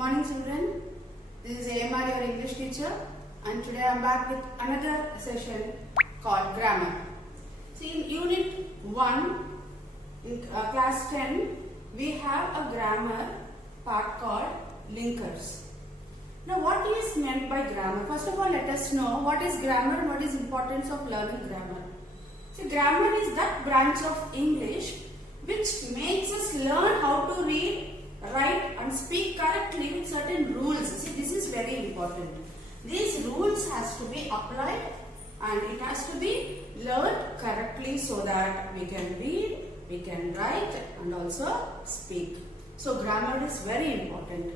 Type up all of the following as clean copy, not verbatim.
morning children, this is AMR, your English teacher, and today I am back with another session called grammar. See, in unit 1 in class 10 we have a grammar part called linkers. Now what is meant by grammar? First of all, let us know what is grammar and what is importance of learning grammar. See, grammar is that branch of English which makes us learn how to read, write and speak correctly with certain rules. See, this is very important. These rules has to be applied and it has to be learned correctly so that we can read, we can write and also speak. So grammar is very important.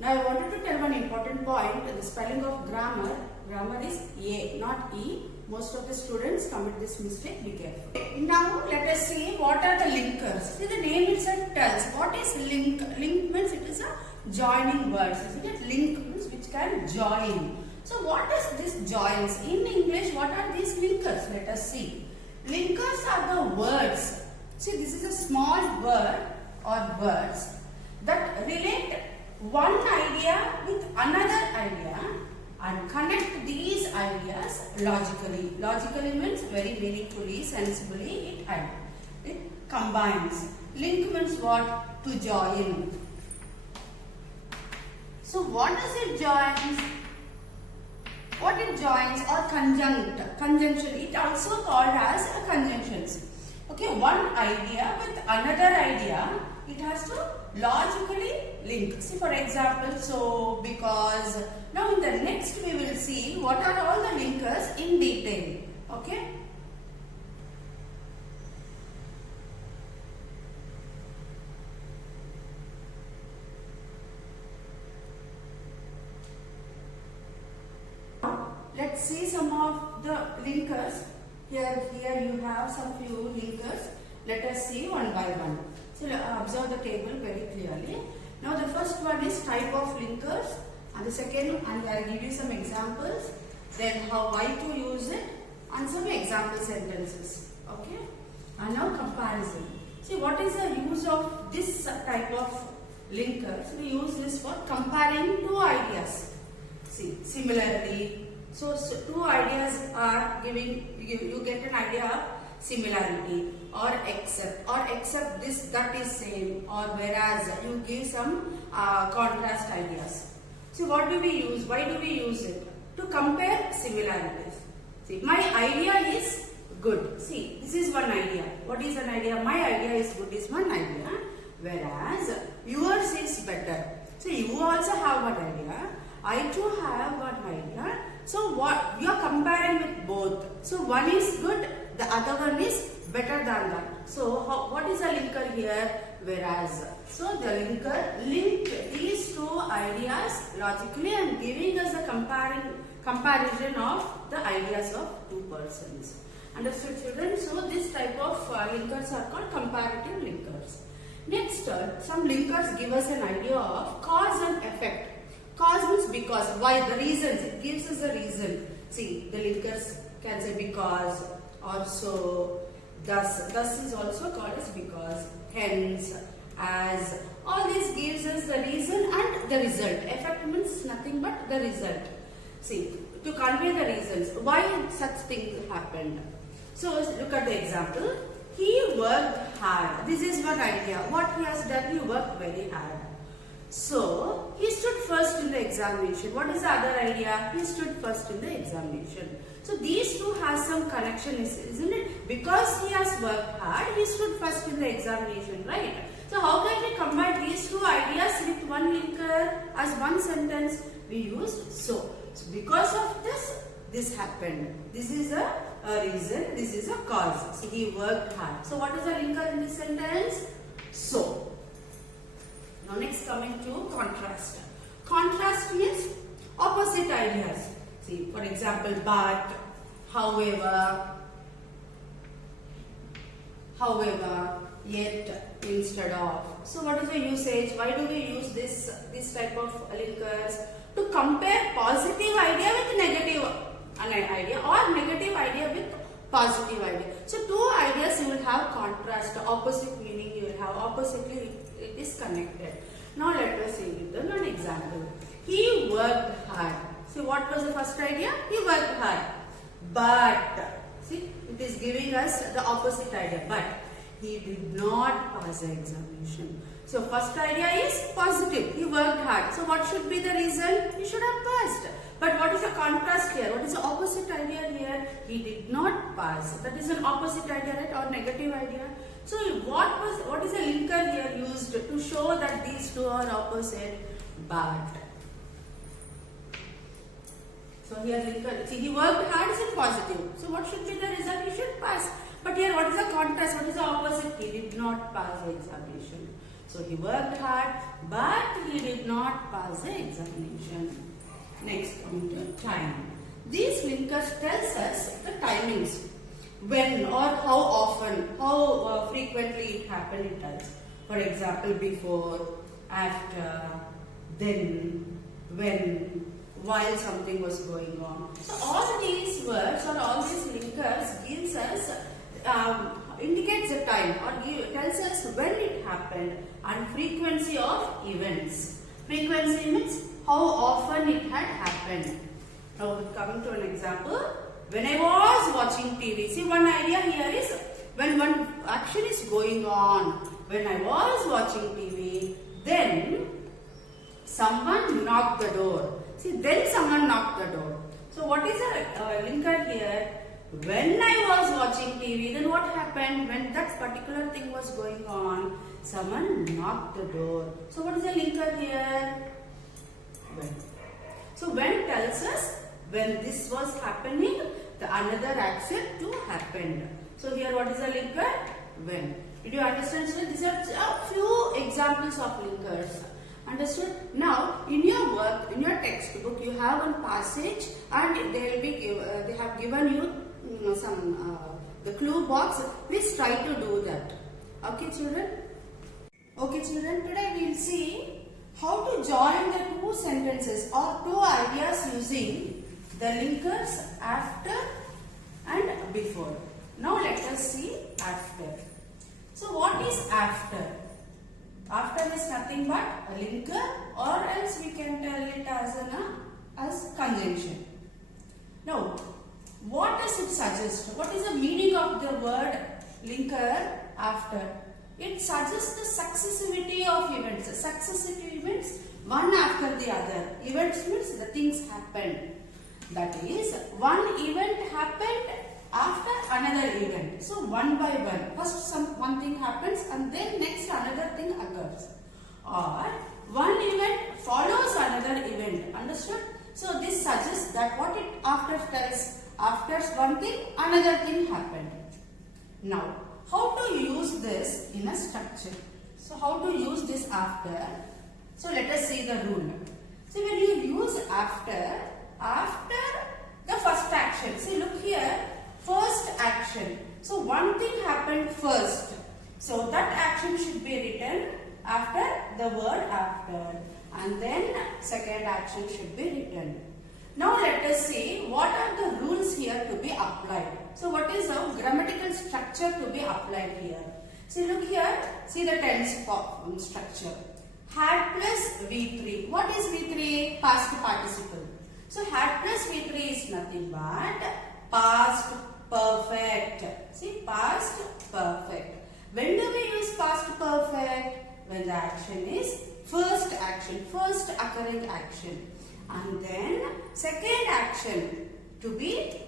Now I wanted to tell one important point. The spelling of grammar is A, not E. Most of the students commit this mistake. Be careful. Now let us see what are the linkers. See, the name itself tells what is link. Link means it is a joining words. Isn't it? Link means which can join. So what is this joins? In English, what are these linkers? Let us see. Linkers are the words. See, this is a small word or words that relate one idea with another idea and connect these ideas logically. Logically means very meaningfully, sensibly, it combines. Link means what? To join. So what does it join? What it joins or conjunction. It also called as a conjunctions. Okay, one idea with another idea, it has to logically link. See, for example, so, because. Now in the next we will see what are all the linkers in detail. Okay. Let's see some of the linkers. Here you have some few linkers. Let us see one by one. So observe the table very clearly. Now the first one is type of linkers, and the second, and I will give you some examples, then why to use it, and some example sentences. Okay. And now comparison. See, what is the use of this type of linkers? We use this for comparing two ideas. See, similarity. So two ideas are giving, you get an idea of similarity, or except this, that is same, or whereas, you give some contrast ideas. So what do we use? Why do we use it? To compare similarities. See, my idea is good. See, this is one idea. What is an idea? My idea is good is one idea, whereas yours is better. So you also have one idea. I too have one idea. So what you are comparing with both. So one is good, the other one is better than that. So what is a linker here? Whereas. So the linker link these two ideas logically and giving us a comparison of the ideas of two persons. Understood, children? So this type of linkers are called comparative linkers. Next, some linkers give us an idea of cause and effect. Cause means because. Why? The reasons. It gives us a reason. See, the linkers can say because, or so, thus. Thus is also called as because. Hence, as. All this gives us the reason and the result. Effect means nothing but the result. See, to convey the reasons. Why such things happened. So, look at the example. He worked hard. This is one idea. What he has done, he worked very hard. So, he stood first in the examination. What is the other idea? He stood first in the examination. So, these two has some connection, isn't it? Because he has worked hard, he stood first in the examination, right? So, how can we combine these two ideas with one linker as one sentence? We use so. So, because of this happened. This is a reason, this is a cause. So, he worked hard. So, what is the linker in this sentence? So. Now next coming to contrast. Contrast means opposite ideas. See, for example, but, however, yet, instead of. So what is the usage? Why do we use this type of linkers? To compare positive idea with negative idea, or negative idea with positive idea. So two ideas you will have contrast, opposite meaning you will have, oppositely it is connected. Now let us see with an example. worked hard. See, what was the first idea? He worked hard. But, see, it is giving us the opposite idea. But he did not pass the examination. So, first idea is positive. He worked hard. So, what should be the reason? He should have passed. But what is the contrast here? What is the opposite idea here? He did not pass. That is an opposite idea, right? Or negative idea. So, what is the linker here used to show that these two are opposite? But. So, here linker. See, he worked hard is in positive. So, what should be the result? He should pass. But here, what is the contrast? What is the opposite? He did not pass the examination. So, he worked hard, but he did not pass the examination. Next, coming to time. These linkers tells us the timings. When or how often, how frequently it happened, it tells. For example, before, after, then, when, while something was going on. So, all these words or all these linkers gives us indicates the time or tells us when it happened and frequency of events. Frequency means how often it had happened. Now coming to an example, when I was watching TV, see one idea here is when one action is going on. When I was watching TV, then someone knocked the door. See, then someone knocked the door. So what is the linker here? When I was watching TV, then what happened? When that particular thing was going on, someone knocked the door. So what is the linker here? When. So when tells us when this was happening, the another action too happened. So here what is the linker? When. Did you understand? So these are a few examples of linkers. Understood? Now, in your work, in your textbook, you have one passage, and they have given you the clue box. Please try to do that. Okay, children? Okay, children. Today we will see how to join the two sentences or two ideas using the linkers after and before. Now let us see after. So what is after? After is nothing but a linker, or else we can tell it as conjunction. Now, what does it suggest? What is the meaning of the word linker after? It suggests the successivity of events. Successive events, one after the other. Events means the things happened. That is, one event happened after another event. So one by one. First one thing happens and then next another thing occurs. Or one event follows another event. Understood? So this suggests that what it after tells, after one thing, another thing happened. Now, how to use this in a structure? So how to use this after? So let us see the rule. So when you use after the first action. See, look here. First action. So one thing happened first. So that action should be written after the word after. And then second action should be written. Now let us see what are the rules here to be applied. So what is the grammatical structure to be applied here? See, look here. See the tense structure. Had plus V3. What is V3? Past participle. So had plus V3 is nothing but past perfect. See, past perfect. When do we use past perfect? When the action is first action, first occurring action. And then second action to be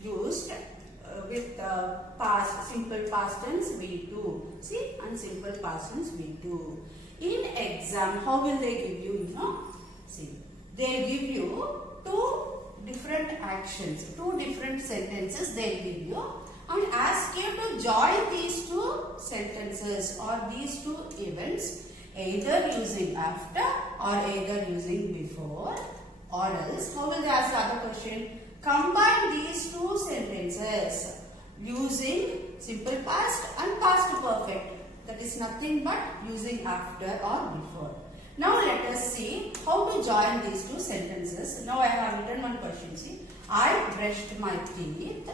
used with past, simple past tense V2. See, and simple past tense V2. In exam, how will they give you, See, they give you two different actions, two different sentences they give you and ask you to join these two sentences or these two events either using after or either using before, or else how will they ask the other question? Combine these two sentences using simple past and past perfect. That is nothing but using after or before. Now let us see how to join these two sentences. Now I have written one question. See, I brushed my teeth.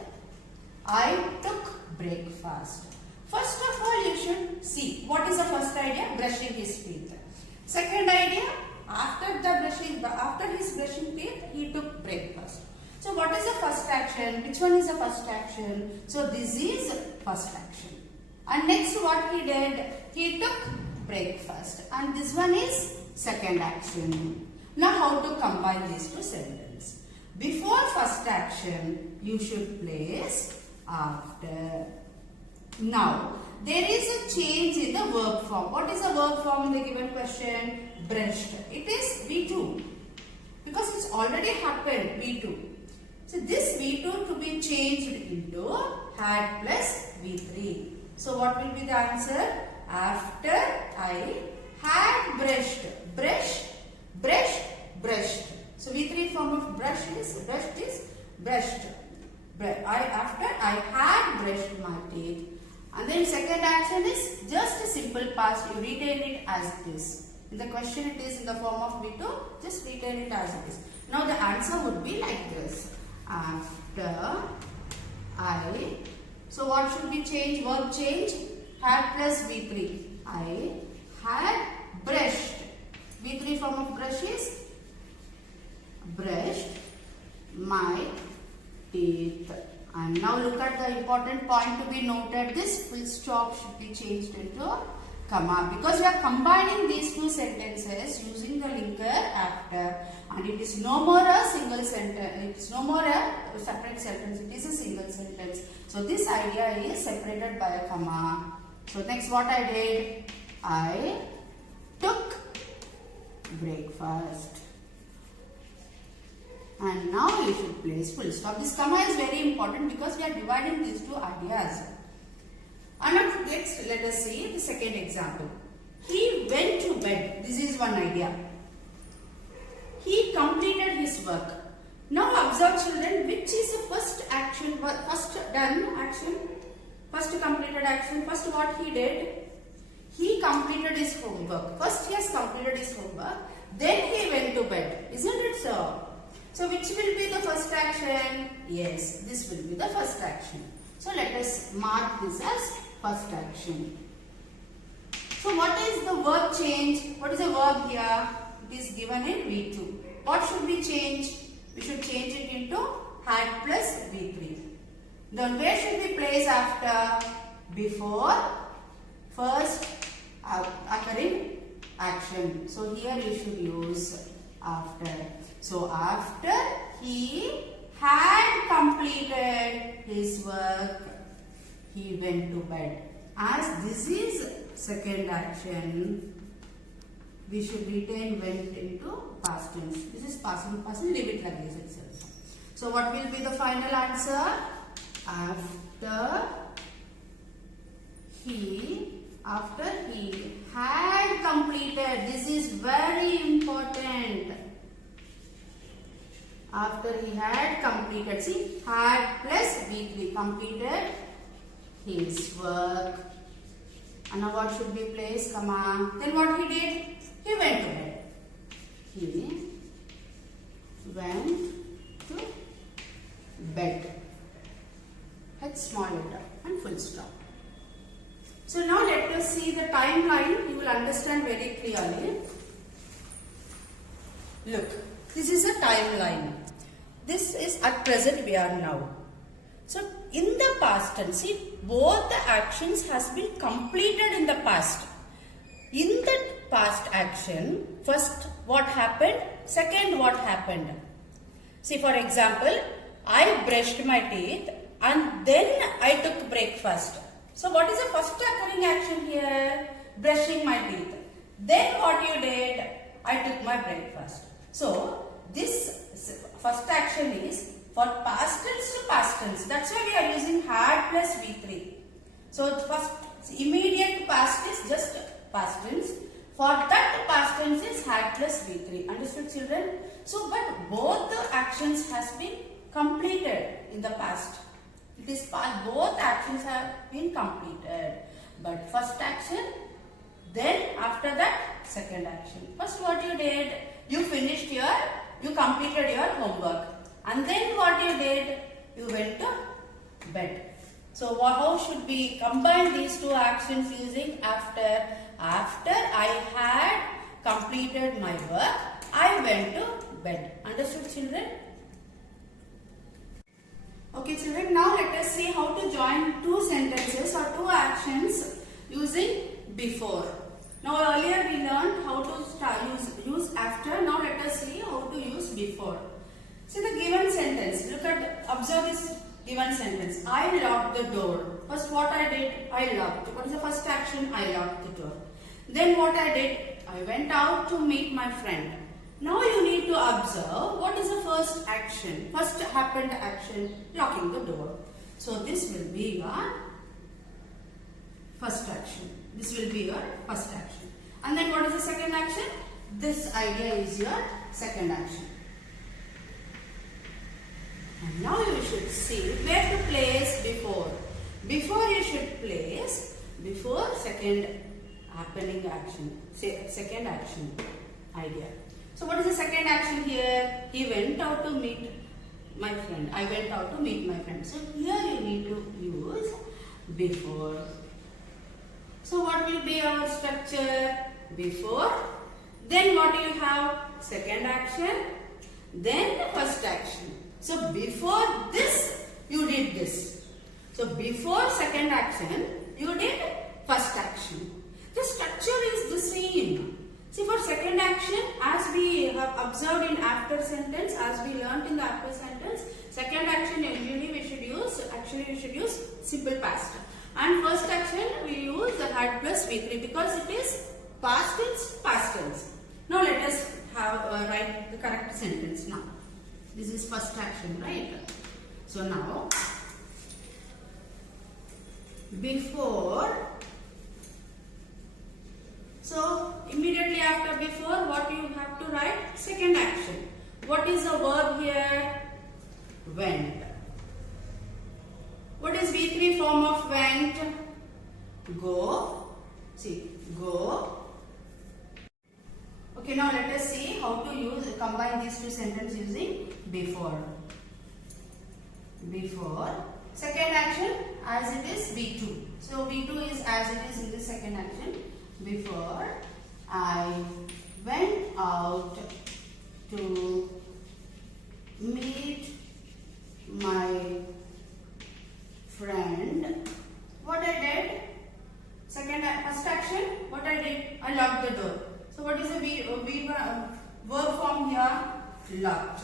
I took breakfast. First of all, you should see what is the first idea? Brushing his teeth. Second idea, after his first action? Which one is the first action? So this is first action. And next what he did? He took breakfast. And this one is second action. Now how to combine these two sentences? Before first action, you should place after. Now, there is a change in the verb form. What is the verb form in the given question? Brushed. It is V2. Because it's already happened, V2. So, this V2 to be changed into had plus V3. So, what will be the answer? After I had brushed. Brush, brush, brushed. So, V3 form of brushed is brushed. After I had brushed my teeth. And then second action is just a simple past. You retain it as it is. In the question it is in the form of V2. Just retain it as it is. Now the answer would be like this. After I. So what should be changed? Verb change. Had plus V3. I had brushed. V3 form of brush is brushed my teeth. And now look at the important point to be noted. This full stop should be changed into comma because we are combining these two sentences using the linker after, and it is no more a single sentence. It is no more a separate sentence. It is a single sentence. So this idea is separated by a comma. So next what I did? I took breakfast. And now you should place full stop. This comma is very important because we are dividing these two ideas. And next, let us see the second example. He went to bed. This is one idea. He completed his work. Now observe children, which is the first action, first done action, first completed action. First what he did? He completed his homework. First he has completed his homework. Then he went to bed. Isn't it so? So which will be the first action? Yes, this will be the first action. So let us mark this as first action. So what is the verb change? What is the verb here? It is given in V2. What should we change? We should change it into had plus V3. Then where should we place after? Before first occurring action. So here you should use after. So after he had completed his work, he went to bed. As this is second action, we should retain went into past tense. This is past tense, leave it like this itself. So what will be the final answer? After he had completed. This is very important. After he had completed, see, had plus V3, completed his work. And now what should be placed? Comma. Then what he did? He went to bed. He went to bed. H small letter and full stop. So now let us see the timeline. You will understand very clearly. Look, this is a timeline. This is at present we are now. So in the past tense, see, both the actions has been completed in the past. In the past action, first what happened, second what happened. See, for example, I brushed my teeth and then I took breakfast. So what is the first occurring action here? Brushing my teeth. Then what you did? I took my breakfast. So this first action is for past tense to past tense. That's why we are using had plus V3. So first immediate past is just past tense. For that past tense is had plus V3. Understood, children? So but both the actions has been completed in the past. It is past, both actions have been completed. But first action, then after that second action. First what you did? You completed your homework. And then what you did? You went to bed. So how should we combine these two actions using after? After I had completed my work, I went to bed. Understood, children? Okay children, now let us see how to join two sentences or two actions using before. Now earlier we learned how to use after. Now let us see how to use before. See the given sentence. Observe this given sentence. I locked the door. First what I did, I locked. What is the first action? I locked the door. Then what I did, I went out to meet my friend. Now you need to observe what is the first action. First happened action, locking the door. So this will be your first action. This will be your first action. And then what is the second action? This idea is your second action. And now you should see where to place before. Before you should place before second happening action. Second action idea. So what is the second action here? He went out to meet my friend. I went out to meet my friend. So here you need to use before. So what will be our structure? Before. Then what do you have? Second action. Then the first action. So before this, you did this. So before second action, you did first action. The structure is the same. See, for second action, as we have observed in after sentence, as we learnt in the after sentence, second action usually we should use simple past. And first action we use the had plus V3 because it is past tense. Now let us write the correct sentence now. This is first action, right? So now, before. So immediately after before, what you have to write? Second action. What is the verb here? Went. What is V3 form of went? Go. See, go. Okay, now let us see how to combine these two sentences using before. Before. Second action as it is V2. So V2 is as it is in the second action. Before I went out to meet my friend, what I did? First action, what I did? I locked the door. So what is the verb form here? Locked.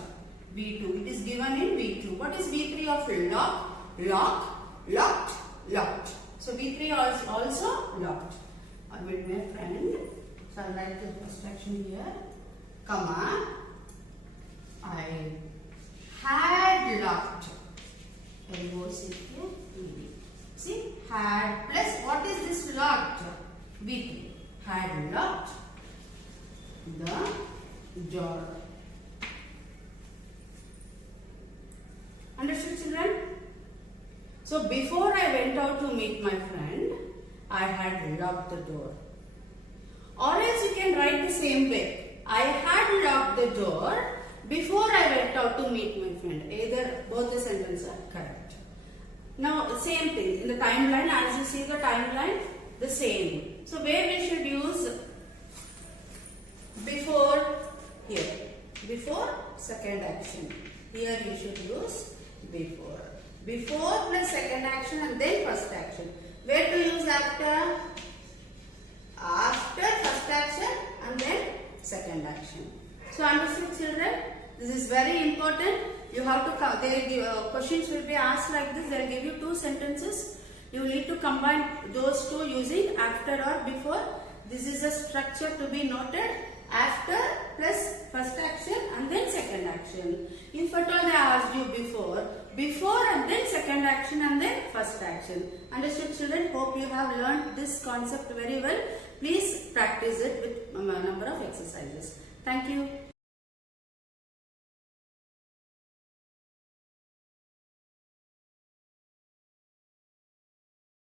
V2. It is given in V2. What is V3 of lock? Lock, locked, locked. So V3 is also locked. I met my friend. So I write the first action here. Comma. I had locked. See, had plus what is this locked? V3. Had locked the door. Understood, children? So before I went out to meet my friend, I had locked the door. Or else you can write the same way. I had locked the door before I went out to meet my friend. Either both the sentences are correct. Now same thing in the timeline, as you see the timeline, the same. So where we should use before here. Before second action. Here you should use before. Before plus second action and then first action. Where to use after? After first action and then second action. So understood, children? This is very important. You have to questions will be asked like this. They will give you two sentences. You need to combine those two using after or before. This is a structure to be noted. After plus first action and then second action. If at all they asked you before and then second action and then first action. Understood, children? Hope you have learned this concept very well. Please practice it with a number of exercises. Thank you.